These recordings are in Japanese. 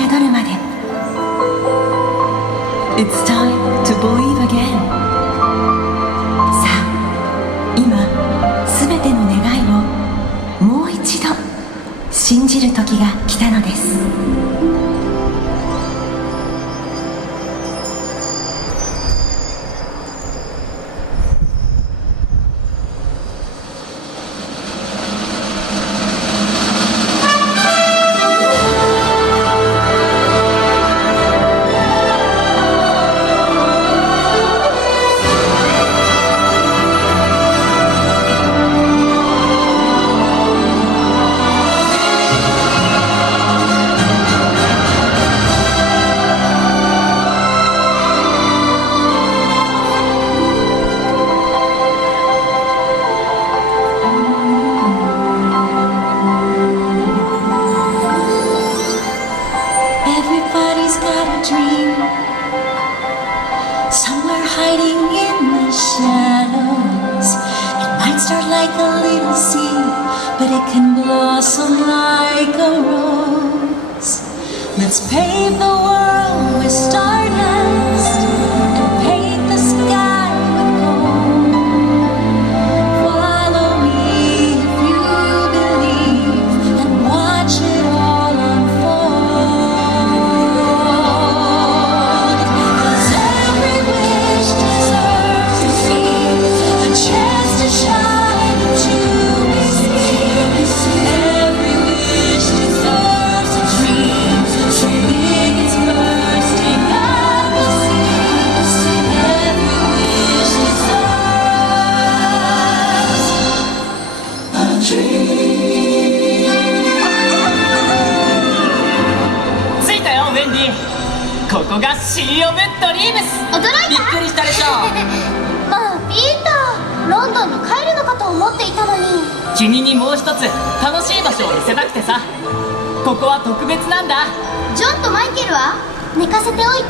宿るまで。 It's time to believe again。 さあ、今すべての願いをもう一度信じる時が来たのです。Everybody's got a dream, somewhere hiding in the shadows. It might start like a little seed, but it can blossom like a rose. Let's pave the world with stardust and paint the sky with gold. Follow me if you believe and watch it all unfold. 'Cause every wish deserves to see a chance to shine into be seen. Every wish deserves a dream so big it's bursting at the seams. Every wish deserves a dream. 着いたよウェンディ。ここがシー・オブ・ドリームス。驚いた？びっくりしたでしょ。まあピーター、ロンドンに帰るのかと思っていたのに。君にもう一つ楽しい場所を見せたくてさ。ここは特別なんだ。ジョンとマイケルは寝かせておいて。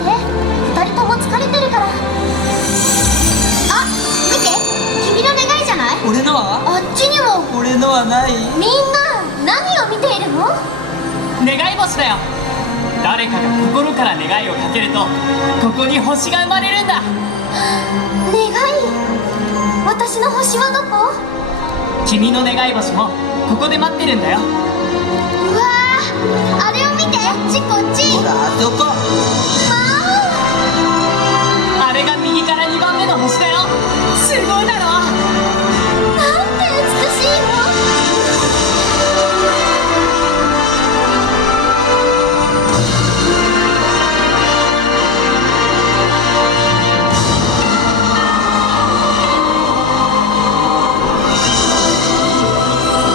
二人とも疲れてるから。あ、見て、君の願いじゃない？俺のは？あっちにも。俺のはない。みんな何を見ているの？願い星だよ。誰かが心から願いをかけるとここに星が生まれるんだ。願い？私の星はどこ？君の願い星もここで待ってるんだよ。うわー、あれを見て、こっち。ほらあそこ。あれが右から2番目の星だよ。すごいだろ。なんて美しいの。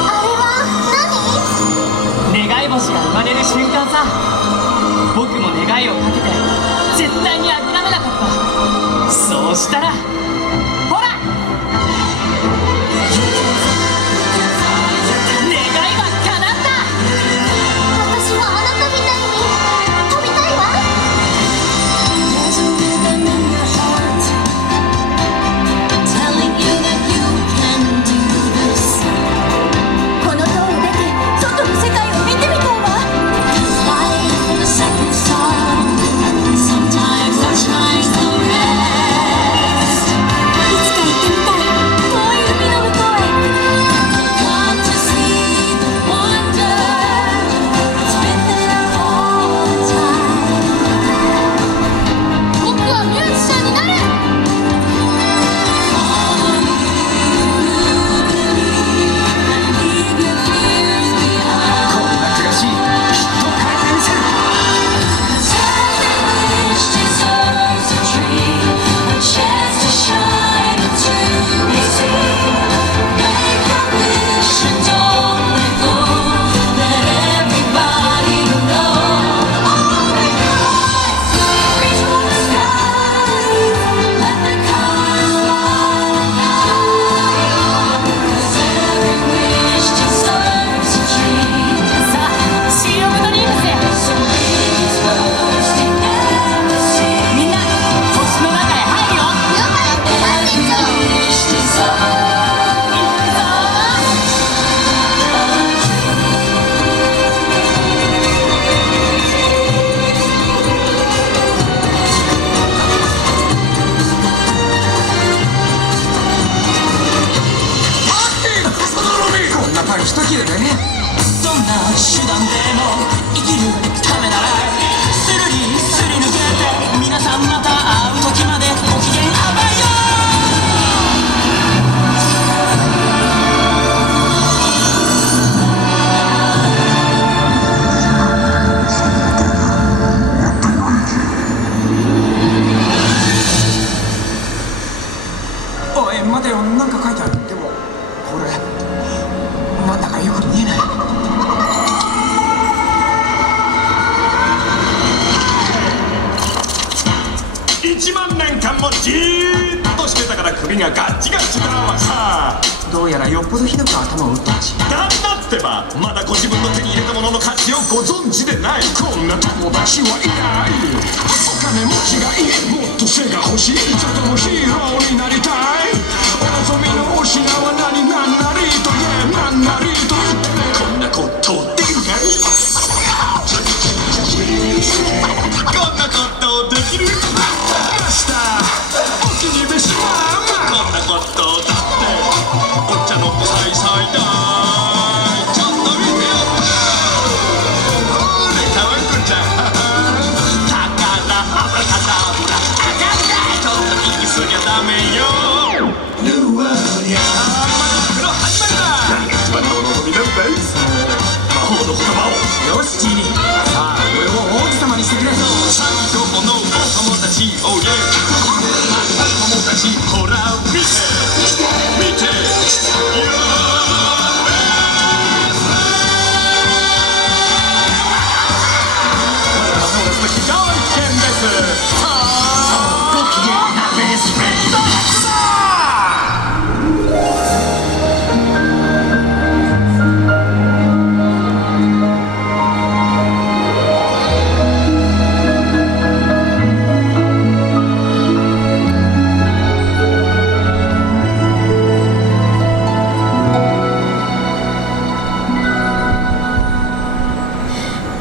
あれは何？願い星が生まれる瞬間さ。僕も願いをかけて絶対に諦めなかった。そうしたらほら、願いは叶った。私もあなたみたいに飛びたいわ。 There's a rhythm in your heart telling you that you can do this. この塔を出て外の世界を見てみたいわ。 Cause life is a second star. Sometimes that shines the rest. 一切れでね。どんな手段でも生きるためならするりすり抜けて皆さんまた会う時までご機嫌あばよ。おい待てよ、なんか書いてある。でもこれなんだかよく見えない。1万年間もじーっとしてたから首がガッチガチだわさ。どうやらよっぽどひどく頭を打ったらしい。だってばまだご自分の手に入れたものの価値をご存知でない。こんな友達はいない。お金持ちがいい、もっと背が欲しい、ちょっともヒーローになりたい。お望みのお品は何なんなりと言え、なんなりと言ってね。こんなことできるかい。こんなことできる。マスターお気に召しまこんなことだってお茶の子さいさいだい。ちょっと見てよ、これかわいくちゃん。宝アブラカダブラあかんない。ちょっと行き過ぎゃダメよ。ぬわりゃ真っ黒始まりだ。何が一番のお望みなんだい。魔法の言葉を。よしジーニー、さあ俺を王子様にしてくれ。最後のお友達、おいでお友達、ほら見て見てよ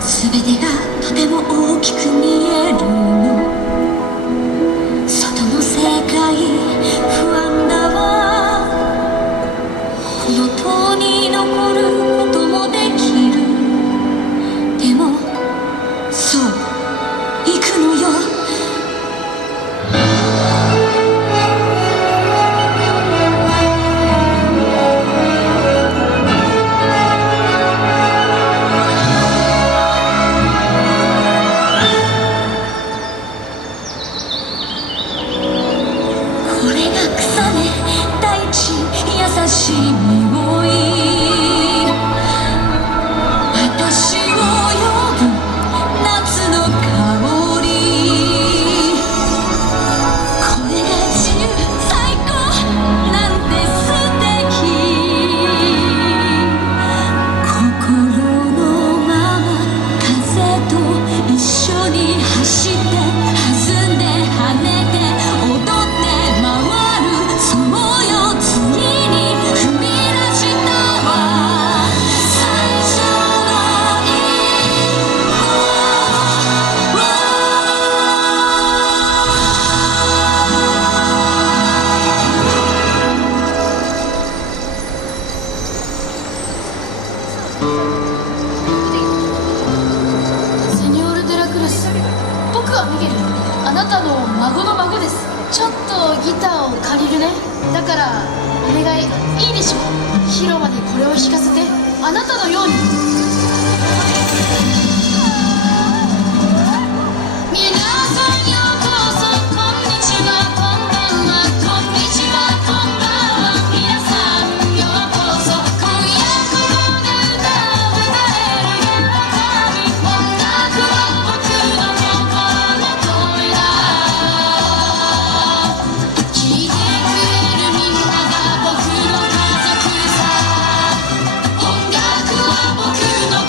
すべてがとても大きく見えるの。外の世界不安だわ。この塔に残ることもできる。でもそう行くのよ。これが草ね、大地優しい匂い。私を呼ぶ夏の香り。これが自由最高なんて素敵。心のまま風と一緒に走って弾んで跳ねて踊って回る。そうよついに踏み出したわ。最初の一セニョール・デラクルス、僕はミゲル、あなたの孫の孫です。ちょっとギターを借りるね。だからお願い、いいでしょ。広場でこれを弾かせて、あなたのように。皆さんようこそ、こんにちは、こんばんは、こんにちは、こんばんは。皆さんようこそ、今夜ここで歌える喜び。音楽は僕の心の声だ。聞いてくれるみんなが僕の家族さ。音楽は僕の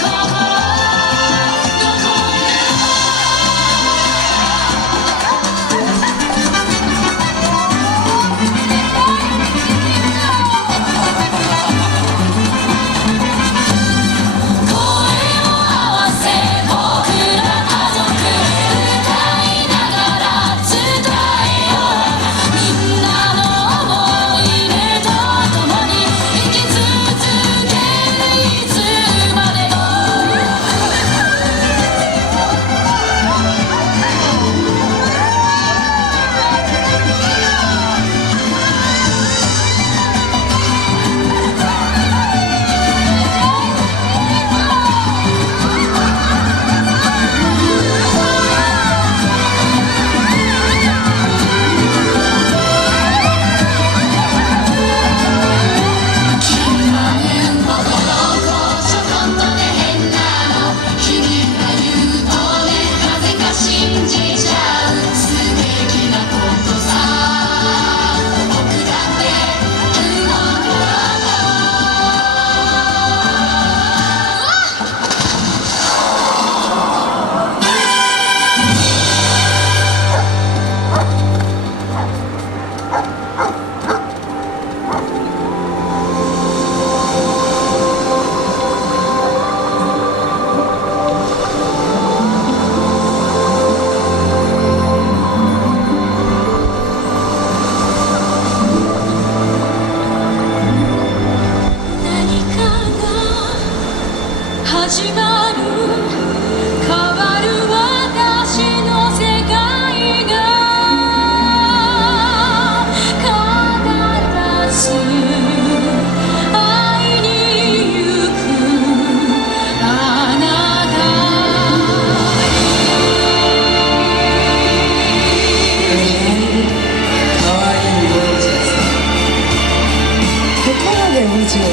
長者、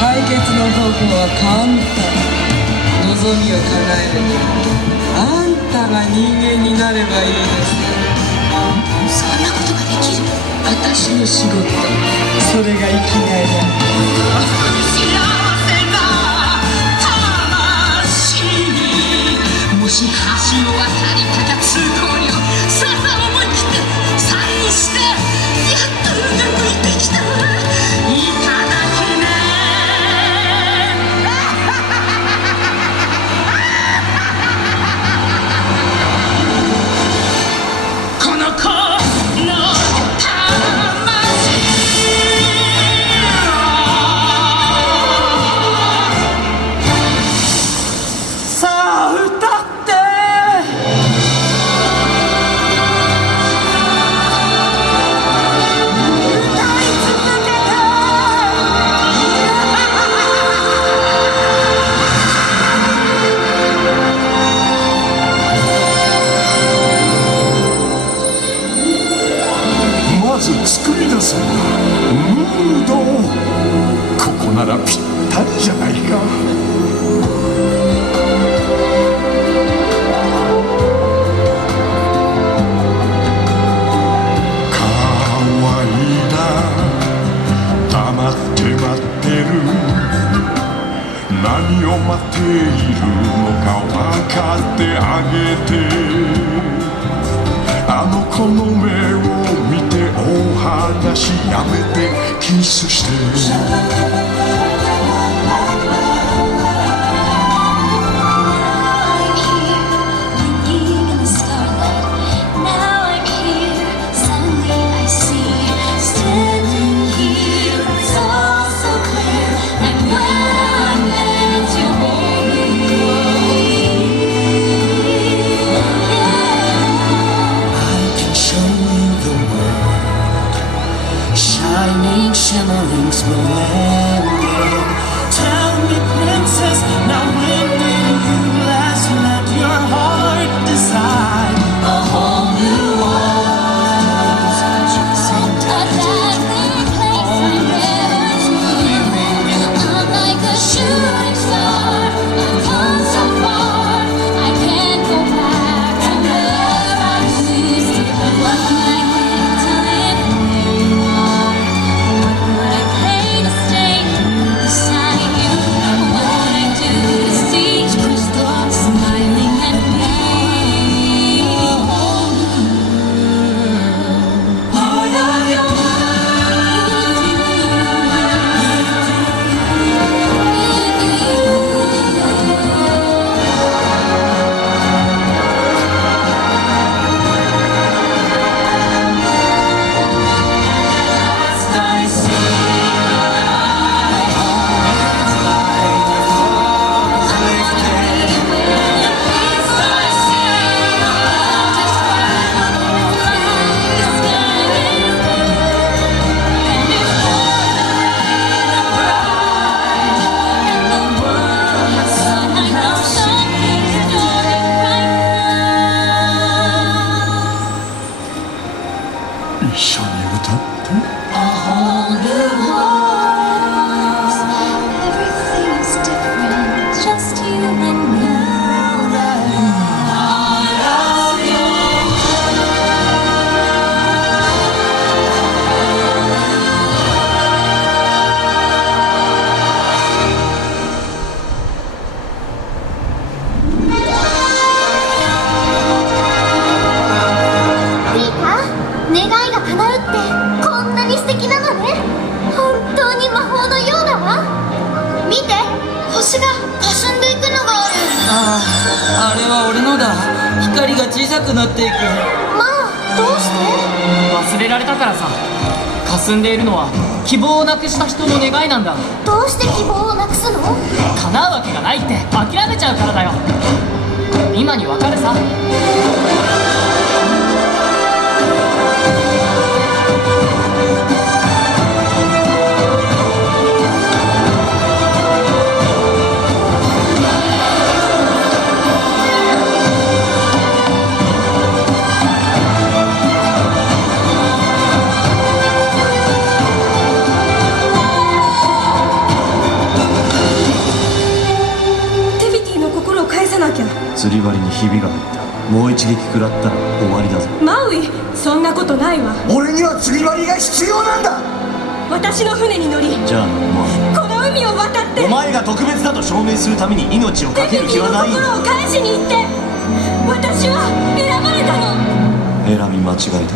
解決の方法は簡単。望みを叶えるにはあんたが人間になればいいです。そんなことができる？私の仕事、それが生きがいだ。幸せな魂、もし橋を渡りたか通行料さあ思い切ってサインして、やっと運が向いてきたわ。いただきね。この子のさあ歌って歌い続けてまず作り出すのはムード。ここならぴったりじゃないか。かわいいな、黙って待ってる。何を待っているのか分かってあげて。あの子の目を見てお話やめてキスして。Shimmering, splendid. Tell me, princess, now when did you last let your heart decide? A whole new world. A dazzling place I never knew. I'm like a shooting star. I've come so far. I can't go back to where I used to be. What would I give to live where you are? What would I pay to stay beside you? What would I do to see each crystal smiling at me? Part of your一緒に歌って。 Everything is different, just you and me. ピーター、願いが叶うってこんなに素敵なのね。本当に魔法のようだわ。見て、星が霞んでいくのがある。あれは俺のだ。光が小さくなっていく。まあ、どうして？忘れられたからさ。霞んでいるのは希望をなくした人の願いなんだ。どうして希望をなくすの？叶うわけがないって諦めちゃうからだよ。今にわかるさ。「釣り針にひびが入った。もう一撃食らったら終わりだぞ。マウイ、そんなことないわ。俺には釣り針が必要なんだ。私の船に乗り、じゃあこの海を渡ってお前が特別だと証明するために命を懸ける気はないんだ。心を返しに行って、私は選ばれたの。選び間違いだ。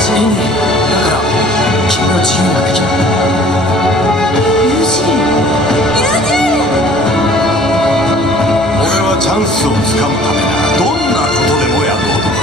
全員だから君の自由な敵だ。ユージーン、俺はチャンスをつかむためならどんなことでもやる男だ。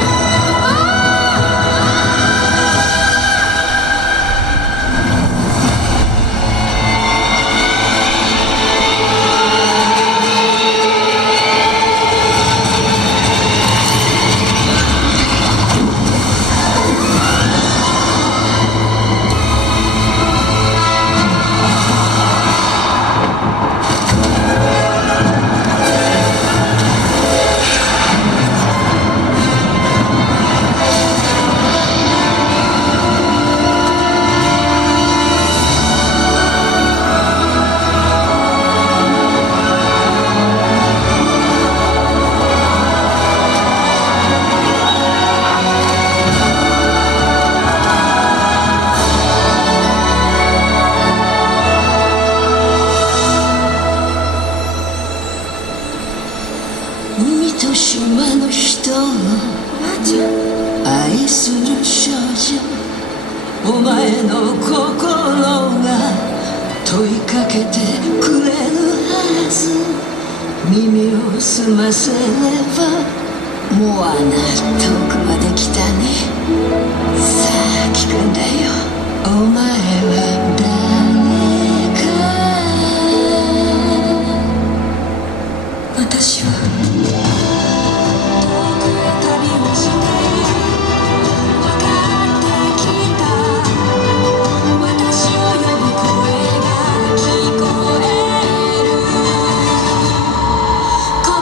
海と島の人を愛する少女、お前の心が問いかけてくれるはず。耳を澄ませればもうあな遠くまで来たね。さあ聞くんだよ、お前は誰か。私は旅をして分かってきた。私を呼ぶ声が聞こえる。心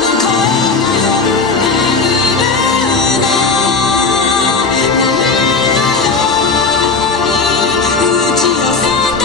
の声が呼んでいるの。波のように打ち寄せて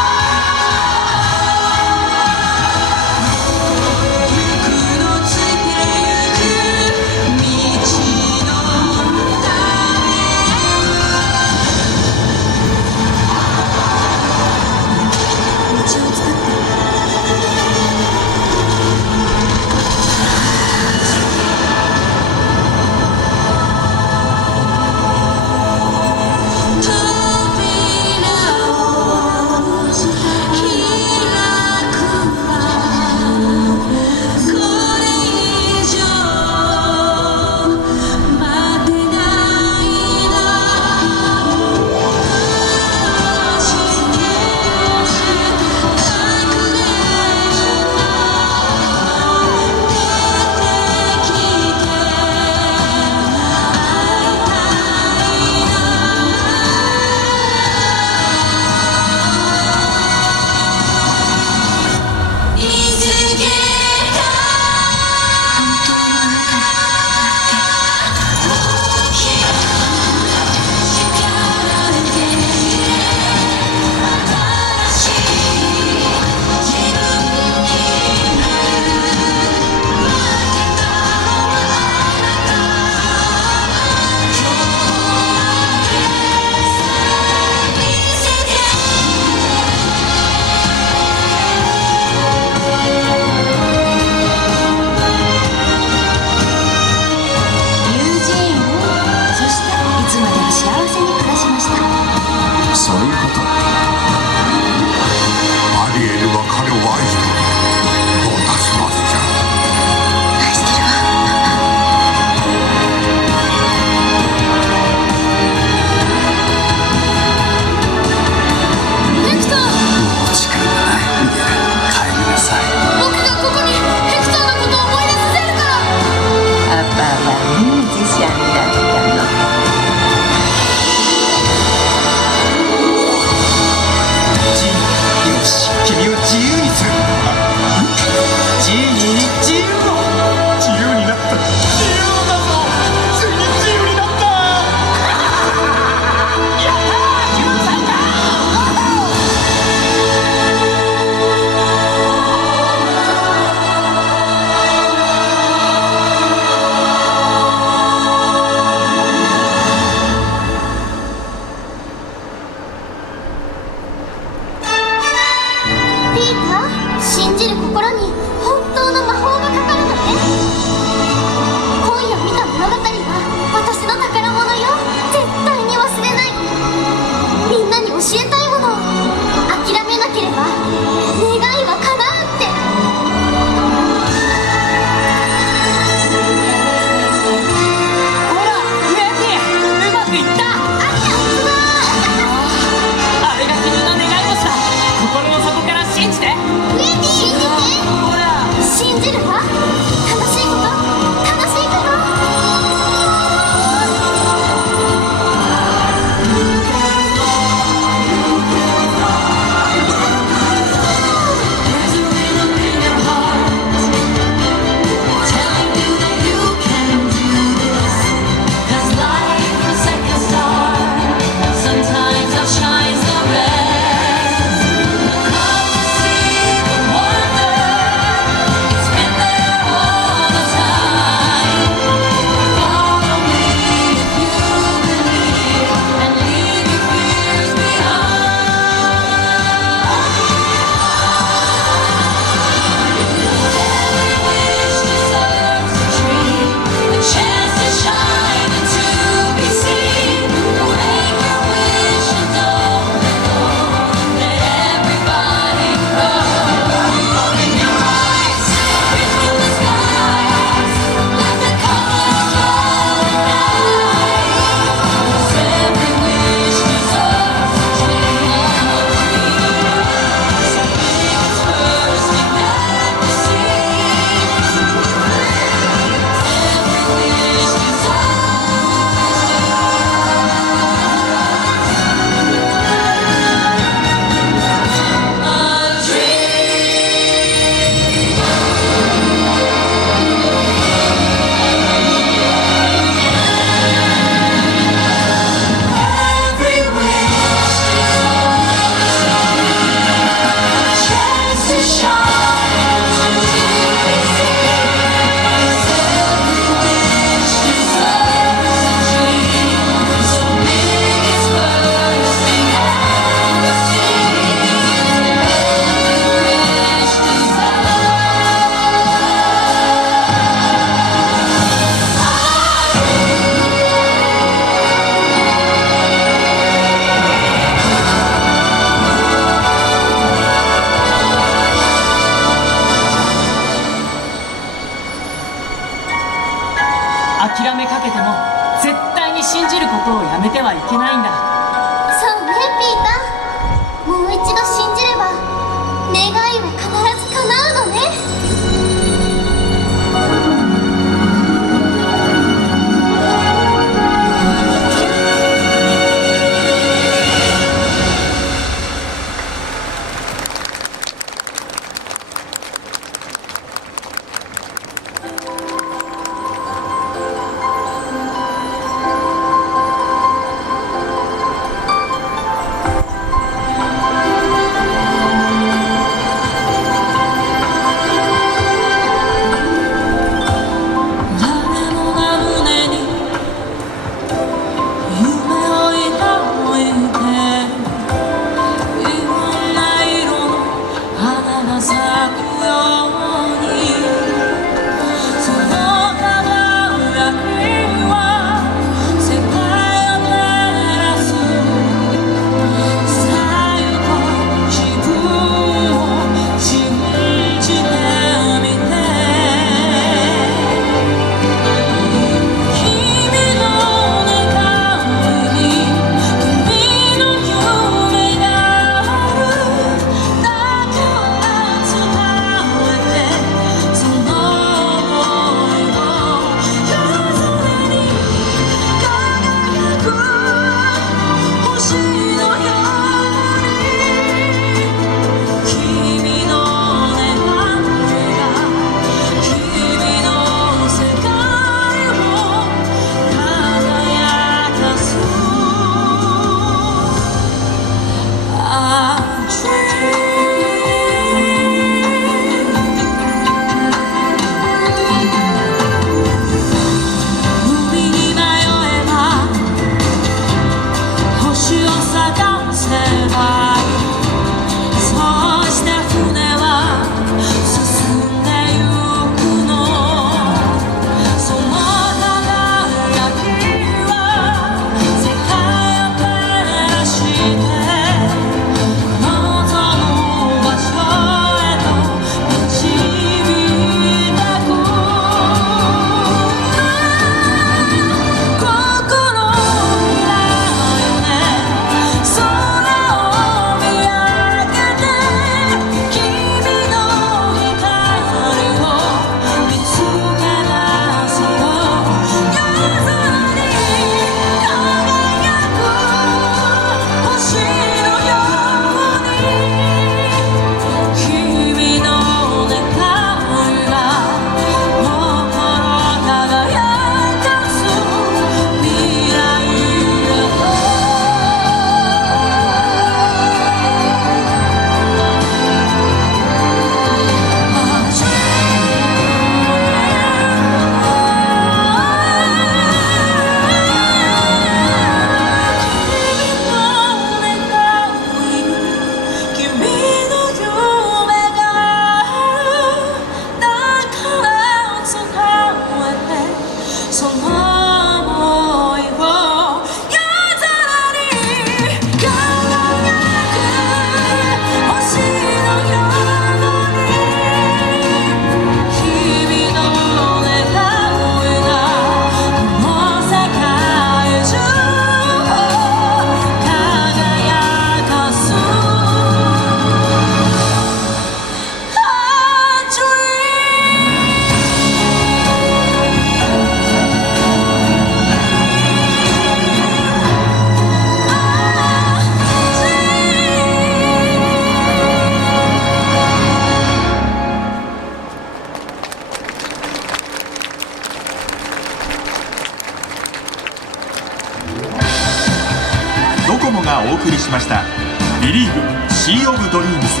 しました「ビリーブシー・オブ・ドリームス」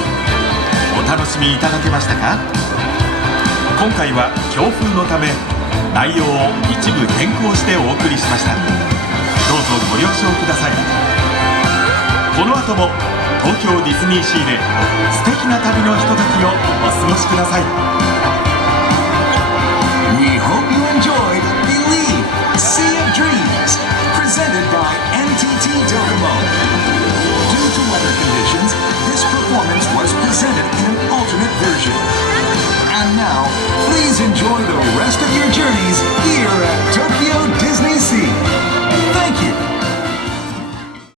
お楽しみいただけましたか？今回は強風のため内容を一部変更してお送りしました。どうぞご了承ください。この後も東京ディズニーシーで素敵な旅のひとときをお過ごしください。 We hope you enjoyed Believe Sea of Dreams presented by NTT Docomo. Due to weather conditions, this performance was presented in an alternate version. And now, please enjoy the rest of your journey